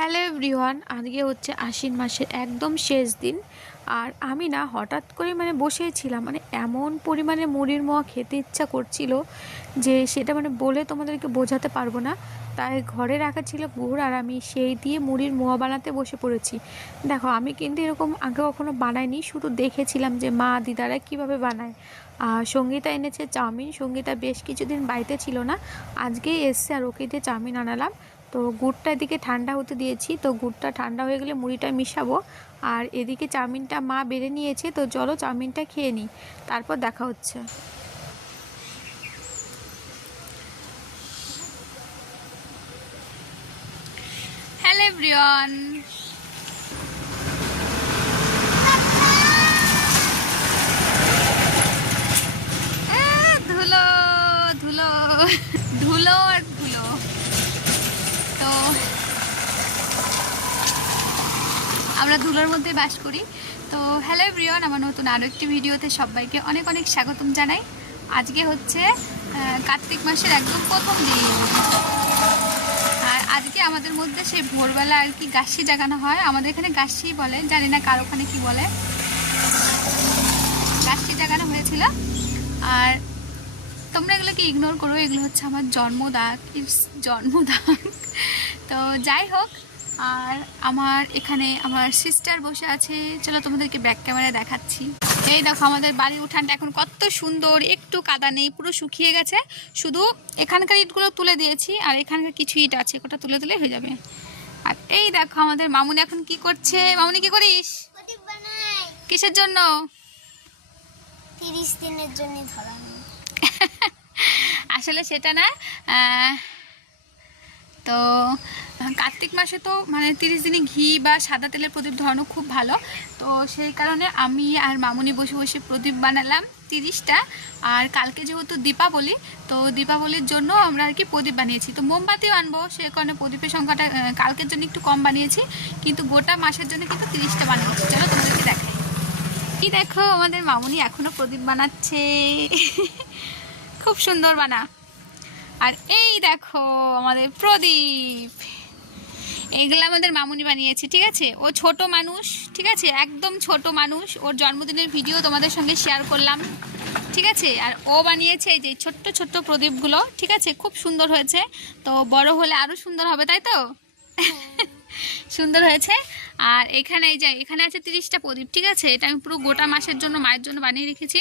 Hello everyone, আজকে হচ্ছে আশ্বিন মাসের একদম শেষ দিন। আর আমি না হঠাৎ করে মানে বসেছিলাম মানে এমন পরিমাণে মুড়ির মোয়া খেতে ইচ্ছা করছিল যে সেটা মানে বলে তোমাদেরকে বোঝাতে পারব না। তাই ঘরে রাখা ছিল গুড় আর আমি সেই দিয়ে মুড়ির মোয়া বানাতে বসে পড়েছি। দেখো, আমি কিন্তু এরকম আগে কখনো বানাইনি, শুধু দেখেছিলাম যে মা দিদারা কীভাবে বানায়। আর সঙ্গীতা এনেছে চাউমিন, সঙ্গীতা বেশ কিছুদিন বাড়িতে ছিল না, আজকেই এসছে আর ওকে দিয়ে চাউমিন আনালাম। তো গুড়টা এদিকে ঠান্ডা হতে দিয়েছি। তো গুড়টা ঠান্ডা হয়ে গেলে মুড়িটা মিশাবো। আর এদিকে চাউমিনটা মা বেড়ে নিয়েছে, তো চলো চাউমিনটা খেয়ে নিই। তারপর দেখা হচ্ছে। হ্যালো ধুলো ধুলো ধুলো আর আমরা ধুলোর মধ্যে বাস করি। তো হ্যালো এভরিওয়ান আমার নতুন আরও একটি ভিডিওতে সবাইকে অনেক অনেক স্বাগতম জানাই। আজকে হচ্ছে কার্তিক মাসের একদম প্রথম দিন। আর আজকে আমাদের মধ্যে সেই ভোরবেলা আর কি গাছি জাগানো হয়। আমাদের এখানে গাছি বলে, জানি না কার ওখানে কী বলে। গাছি জাগানো হয়েছিল। আর তোমরা এগুলোকে ইগনোর করো এগুলো হচ্ছে আমার জন্মদাগ ইটস জন্মদাগ। তো যাই হোক আর আমার এখানে আমার সিস্টার বসে আছে। চলো তোমাদেরকে ব্যাক ক্যামেরায় দেখাচ্ছি। এই দেখো আমাদের বাড়ির উঠানটা এখন কত সুন্দর একটু কাদা নেই পুরো শুকিয়ে গেছে। শুধু এখানকার ইটগুলো তুলে দিয়েছি আর এখানকার কিছু ইট আছে ওটা তুলে তুলে হয়ে যাবে। আর এই দেখো আমাদের মামুনি এখন কি করছে? মামুনি কি করিস? কিসের জন্য? তিরিশ দিনের জন্য ধরানো আসলে সেটা না তো কার্তিক মাসে তো মানে তিরিশ দিনে ঘি বা সাদা তেলের প্রদীপ ধরানো খুব ভালো। তো সেই কারণে আমি আর মামুনি বসে বসে প্রদীপ বানালাম তিরিশটা। আর কালকে যেহেতু দীপাবলি, তো দীপাবলির জন্য আমরা আর কি প্রদীপ বানিয়েছি। তো মোমবাতিও আনব, সে কারণে প্রদীপের সংখ্যাটা কালকের জন্য একটু কম বানিয়েছি, কিন্তু গোটা মাসের জন্য কিন্তু তিরিশটা বানিয়েছি। চলো তোমাদেরকে দেখাই। কি দেখো, আমাদের মামুনি এখনও প্রদীপ বানাচ্ছে। খুব সুন্দর বানা। আর এই দেখো আমাদের প্রদীপ। এইগুলো আমাদের মামুনি বানিয়েছে, ঠিক আছে? ও ছোট মানুষ, ঠিক আছে? একদম ছোট মানুষ। ওর জন্মদিনের ভিডিও তোমাদের সঙ্গে শেয়ার করলাম, ঠিক আছে? আর ও বানিয়েছে এই যে ছোট্ট ছোট্ট প্রদীপগুলো, ঠিক আছে? খুব সুন্দর হয়েছে। তো বড় হলে আরও সুন্দর হবে, তাই তো? সুন্দর হয়েছে। আর এখানে এই যে, এখানে আছে তিরিশটা প্রদীপ, ঠিক আছে? এটা আমি পুরো গোটা মাসের জন্য, মায়ের জন্য বানিয়ে রেখেছি।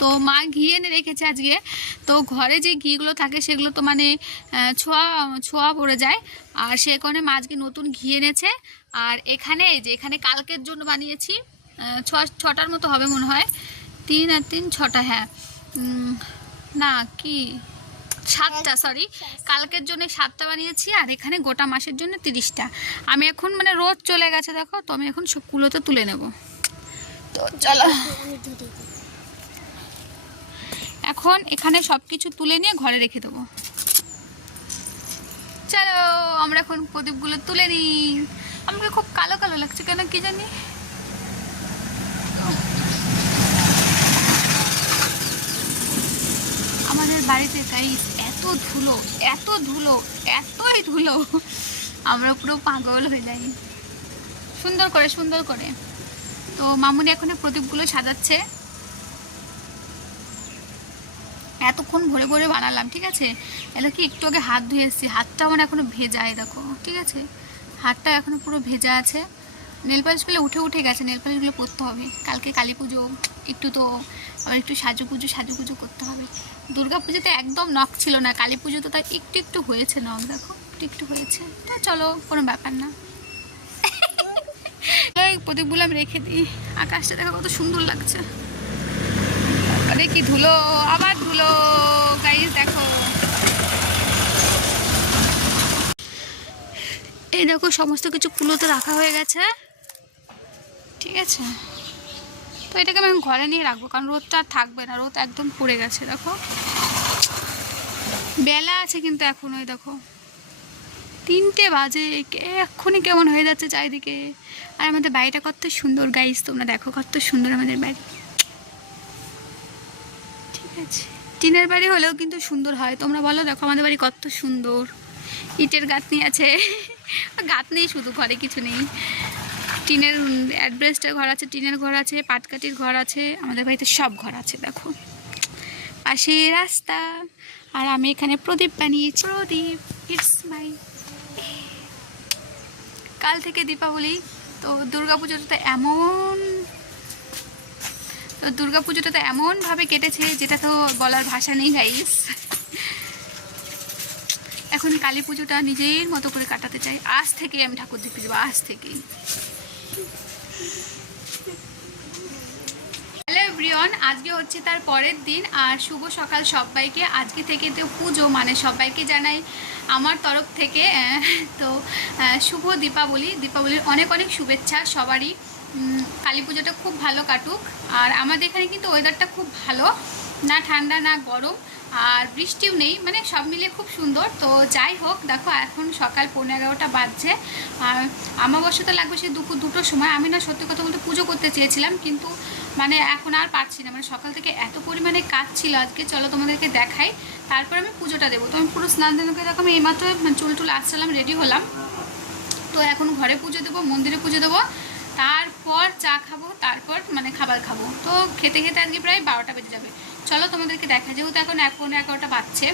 তো মা ঘি এনে রেখেছে আজকে। তো ঘরে যে ঘিগুলো থাকে সেগুলো তো মানে ছোঁয়া ছোঁয়া পড়ে যায়। আর সে কারণে মা আজকে নতুন ঘি এনেছে। আর এখানে যে এখানে কালকের জন্য বানিয়েছি ছ ছটার মতো হবে মনে হয়। তিন আর তিন ছটা হ্যাঁ। না কি? সাতটা সরি কালকের জন্য সাতটা বানিয়েছি আর এখানে গোটা মাসের জন্য তিরিশটা। আমি এখন মানে রোদ চলে গেছে দেখো। তো আমি এখন সব কুলোতে তুলে নেব। তো চলো। এখন এখানে সব কিছু তুলে নিয়ে ঘরে রেখে দেবো। চলো, আমরা এখন প্রদীপগুলো তুলে নিই। আমাকে খুব কালো কালো লাগছে কেন কি জানি? আমাদের বাড়িতে তাই এত ধুলো এত ধুলো, এতই ধুলো। আমরা পুরো পাগল হয়ে যাই। সুন্দর করে সুন্দর করে। তো মামুনি এখন প্রদীপগুলো সাজাচ্ছে। এতক্ষণ ভরে ভরে বানালাম, ঠিক আছে? এলো কি, একটু আগে হাত ধুয়ে এসেছি, হাতটা আমার এখনও ভেজা এই দেখো, ঠিক আছে? হাতটা এখনও পুরো ভেজা আছে। নেল পালিশগুলো উঠে উঠে গেছে, নেল পালিশগুলো পরতে হবে। কালকে কালী পুজো, একটু তো, আবার একটু সাজু পুজো সাজু পুজো করতে হবে। দুর্গা পুজোতে একদম নখ ছিল না, কালী পুজো তো তাই একটু একটু হয়েছে নখ দেখো, একটু একটু হয়েছে। তা চলো, কোনো ব্যাপার না। প্রদীপগুলো আমি রেখে দিই, আকাশটা দেখো কত সুন্দর লাগছে। কি ধুলো, আবার ধুলো। গাইস দেখো। এই দেখো, সমস্ত কিছু কুলোতে রাখা হয়ে গেছে। ঠিক আছে। তো এটাকে আমি ঘরে নিয়ে রাখব, কারণ রোদটা আর থাকবে না, রোদ একদম পড়ে গেছে, দেখো। বেলা আছে কিন্তু এখন, ওই দেখো। তিনটে বাজে এক্ষুনি কেমন হয়ে যাচ্ছে চারিদিকে। আর আমাদের বাড়িটা কত সুন্দর গাইস তোমরা দেখো কত সুন্দর আমাদের বাড়ি। টিনের বাড়ি হলেও কিন্তু সুন্দর হয়। তোমরা বলো দেখো, আমাদের বাড়ি কত সুন্দর। ইটের গাঁথনি আছে। গাঁথনি শুধু, ঘরে কিছু নেই। টিনের অ্যাডভেস্টের ঘর আছে, টিনের ঘর আছে, পাটকাঠির ঘর আছে, আমাদের বাড়িতে সব ঘর আছে, দেখো। পাশে রাস্তা, আর আমি এখানে প্রদীপ বানিয়েছি। প্রদীপ ইটস মাই কাল থেকে দীপাবলি, তো দুর্গা পুজোটা তো এমন তো দুর্গা পুজোটা তো এমনভাবে কেটেছে, যেটা তো বলার ভাষা নেই গাইস এখন কালী পুজোটা নিজের মতো করে কাটাতে চাই। আজ থেকে আমি ঠাকুর দেখতে যাব, আজ থেকেই। এভরিওয়ান আজকে হচ্ছে তার পরের দিন, আর শুভ সকাল সবাইকে। আজকে থেকে তো পুজো মানে সবাইকে জানাই আমার তরফ থেকে তো শুভ দীপাবলি। দীপাবলির অনেক অনেক শুভেচ্ছা সবারই। কালী পুজোটা খুব ভালো কাটুক। আর আমাদের এখানে কিন্তু ওয়েদারটা খুব ভালো। না ঠান্ডা, না গরম। আর বৃষ্টিও নেই। মানে সব মিলিয়ে খুব সুন্দর। তো যাই হোক, দেখো এখন সকাল পনেরো এগারোটা বাজছে। আর আমাবস্যা তো লাগবে সেই দুপুর দুটোর সময়। আমি না সত্যি কথা বলতে পুজো করতে চেয়েছিলাম, কিন্তু মানে এখন আর পারছি না। মানে সকাল থেকে এত পরিমাণে কাজ ছিল আজকে। চলো তোমাদেরকে দেখাই। তারপর আমি পুজোটা দেবো। তো আমি পুরো স্নান দান করে দেখো আমি এইমাত্র মানে চুল টুল আসছিলাম রেডি হলাম। তো এখন ঘরে পুজো দেবো, মন্দিরে পুজো দেবো। তারপর চা খাব, তারপর মানে খাবার খাব। তো খেতে খেতে আজকে প্রায় বারোটা বেজে যাবে। চলো তোমাদেরকে দেখা, যেহেতু এখন এক পনেরো এগারোটা বাজছে,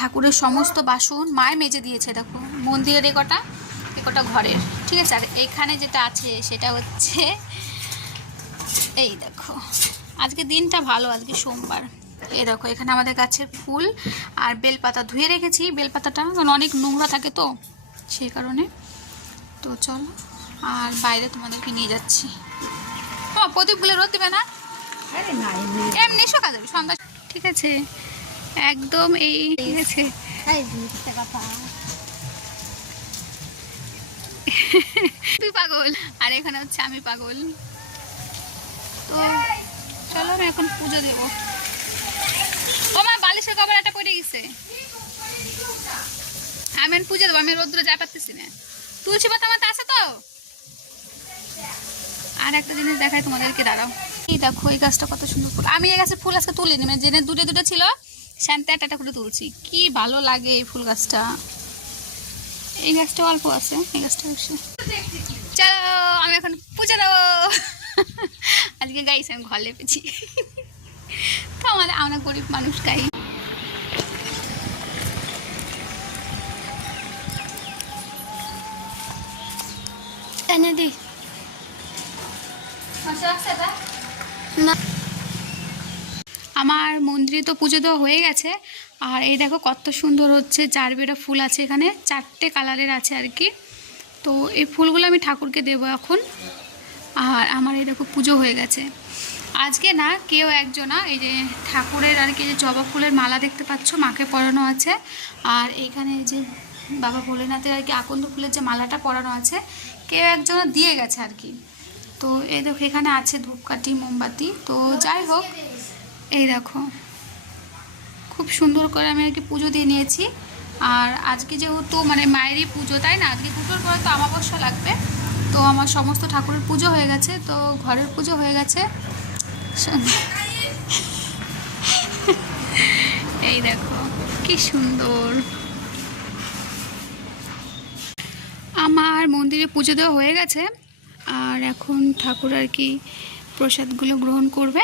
ঠাকুরের সমস্ত বাসন মায় মেজে দিয়েছে, দেখো। মন্দিরের এ কটা এ কটা ঘরের। ঠিক আছে, আর এখানে যেটা আছে, সেটা হচ্ছে, এই দেখো। আজকে দিনটা ভালো, আজকে সোমবার। এই দেখো, এখানে আমাদের গাছের ফুল আর বেলপাতা ধুয়ে রেখেছি। বেলপাতাটা অনেক নোংরা থাকে তো, সেই কারণে। তো চলো। আর বাইরে তোমাদেরকে নিয়ে যাচ্ছি। ও প্রদীপগুলো রোদ দেবে না? এমনি সকাল যাবে সন্ধ্যা ঠিক আছে। একদম এই ঠিক আছে। তুই পাগল। আর এখানে হচ্ছে আমি পাগল। তো চলো আমি এখন পুজো দেবো। ও মা বালিশের কভার একটা পড়ে গেছে। আমি পুজো দেবো আমি রোদ্রে যা পারতেছি না। তুলসী পাতা মাথা আছে তো? আর একটা জিনিস দেখাই তোমাদেরকে, দাঁড়াও। এই দেখো, এই গাছটা কত সুন্দর ফুল। আমি এই গাছের ফুল আজকে তুলিনি মানে জেনে দুটো দুটো ছিল, শান্তি একটা করে তুলছি। কি ভালো লাগে এই ফুল গাছটা। এই গাছটা অল্প আছে, এই গাছটা বেশি। চলো, আমি এখন পুজো দেবো। আজকে গাইছি আমি ঘর লেপেছি। তো আমাদের, আমরা গরিব মানুষ, গাই। এনে দি। না আমার মন্দিরে তো পুজো দেওয়া হয়ে গেছে। আর এই দেখো কত সুন্দর হচ্ছে চারবেরা ফুল আছে এখানে, চারটে কালারের আছে আর কি। তো এই ফুলগুলো আমি ঠাকুরকে দেবো এখন। আর আমার এই দেখো পুজো হয়ে গেছে। আজকে না কেউ একজনা, এই যে ঠাকুরের আর কি যে জবা ফুলের মালা দেখতে পাচ্ছ, মাকে পরানো আছে। আর এখানে এই যে বাবা ভোলেনাথের আর কি আকন্দ ফুলের যে মালাটা পরানো আছে, কেউ একজনা দিয়ে গেছে আর কি। তো এই দেখো, এখানে আছে ধূপকাঠি, মোমবাতি। তো যাই হোক, এই দেখো, খুব সুন্দর করে আমি আর কি পুজো দিয়ে নিয়েছি। আর আজকে যেহেতু মানে মায়েরই পুজো, তাই না? আজকে দুটোর পরে তো আমাবস্যা লাগবে। তো আমার সমস্ত ঠাকুরের পুজো হয়ে গেছে, তো ঘরের পুজো হয়ে গেছে। এই দেখো, কি সুন্দর। আমার মন্দিরে পুজো দেওয়া হয়ে গেছে। আর এখন ঠাকুর আর কি প্রসাদগুলো গ্রহণ করবে।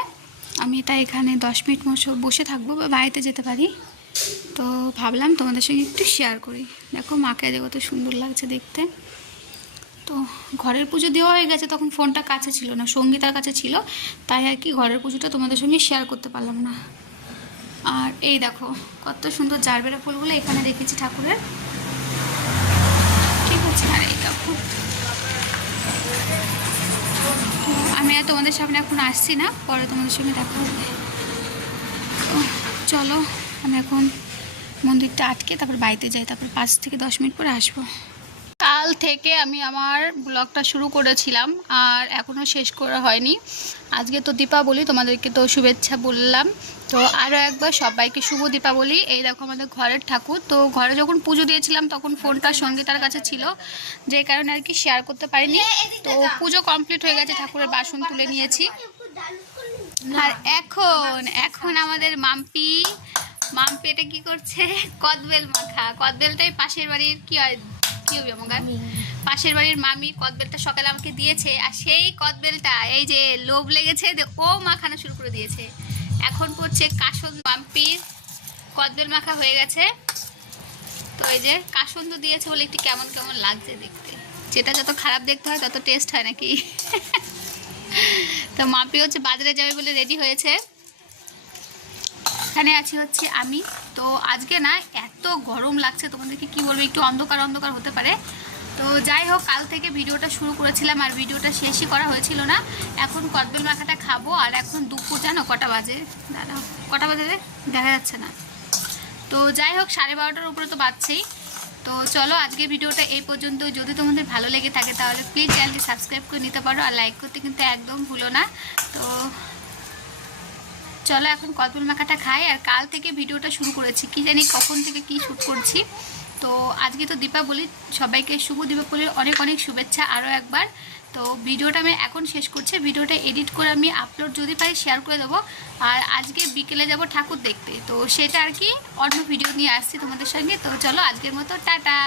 আমি তাই এখানে দশ মিনিট মতো বসে থাকব বা বাড়িতে যেতে পারি। তো ভাবলাম তোমাদের সঙ্গে একটু শেয়ার করি। দেখো মাকে দেখো তো সুন্দর লাগছে দেখতে। তো ঘরের পুজো দেওয়া হয়ে গেছে, তখন ফোনটা কাছে ছিল না, সঙ্গীতার কাছে ছিল। তাই আর কি ঘরের পুজোটা তোমাদের সঙ্গে শেয়ার করতে পারলাম না। আর এই দেখো কত সুন্দর জারবেরা ফুলগুলো এখানে রেখেছি ঠাকুরের। ঠিক আছে, আর এই দেখো। আমি আর তোমাদের সামনে এখন আসছি না, পরে তোমাদের সঙ্গে দেখা হবে। চলো, আমি এখন মন্দিরটা আটকে তারপর বাড়িতে যাই, তারপর পাঁচ থেকে দশ মিনিট পরে আসব। কাল থেকে আমি আমার ব্লগটা শুরু করেছিলাম আর এখনও শেষ করা হয়নি। আজকে তো দীপাবলি, তোমাদেরকে তো শুভেচ্ছা বললাম। তো আরও একবার সবাইকে শুভ দীপাবলি। এই দেখো আমাদের ঘরের ঠাকুর। তো ঘরে যখন পুজো দিয়েছিলাম, তখন ফোনটা সঙ্গীতার কাছে ছিল, যে কারণে আর কি শেয়ার করতে পারিনি। তো পুজো কমপ্লিট হয়ে গেছে, ঠাকুরের বাসন তুলে নিয়েছি। আর এখন এখন আমাদের মাম্পি মাম্পি এটা কি করছে? কদবেল মাখা। কদবেলটাই পাশের বাড়ির কি হয়? কি হবে আমার পাশের বাড়ির মামি কদবেলটা সকালে আমাকে দিয়েছে, আর সেই কদবেলটা, এই যে লোভ লেগেছে ও মাখানো শুরু করে দিয়েছে। এখন পড়ছে কাসন মাম্পির কদবেল মাখা হয়ে গেছে। তো এই যে কাসন্দ দিয়েছে বলে একটু কেমন কেমন লাগছে দেখতে। যেটা যত খারাপ দেখতে হয়, তত টেস্ট হয় নাকি? তো মাপি হচ্ছে বাজারে যাবে বলে রেডি হয়েছে। এখানে আছি হচ্ছে আমি। তো আজকে না এত গরম লাগছে, তোমাদেরকে কি বলব? একটু অন্ধকার অন্ধকার হতে পারে। তো যাই হোক, কাল থেকে ভিডিওটা শুরু করেছিলাম আর ভিডিওটা শেষই করা হয়েছিল না। এখন কদবেল মাখাটা খাব আর এখন দুপুর, জানো, কটা বাজে? দাঁড়াও, কটা বাজে দেখা যাচ্ছে না। তো যাই হোক, সাড়ে বারোটার উপরে তো বাজছেই। তো চলো আজকে ভিডিওটা এই পর্যন্ত। যদি তোমাদের ভালো লেগে থাকে, তাহলে প্লিজ চ্যানেলটি সাবস্ক্রাইব করে নিতে পারো। আর লাইক করতে কিন্তু একদম ভুলো না। তো চলো এখন কদবেল মাখাটা খাই, আর কাল থেকে ভিডিওটা শুরু করেছি। কি জানি কখন থেকে কি শ্যুট করছি। তো আজকে তো দীপাবলি, সবাইকে শুভ দীপাবলির অনেক অনেক শুভেচ্ছা আরও একবার। তো ভিডিওটা আমি এখন শেষ করছি। ভিডিওটা এডিট করে আমি আপলোড যদি পারি শেয়ার করে দেবো। আর আজকে বিকেলে যাব ঠাকুর দেখতে। তো সেটা আর কি, অন্য ভিডিও নিয়ে আসছি তোমাদের সঙ্গে। তো চলো আজকের মতো, টাটা!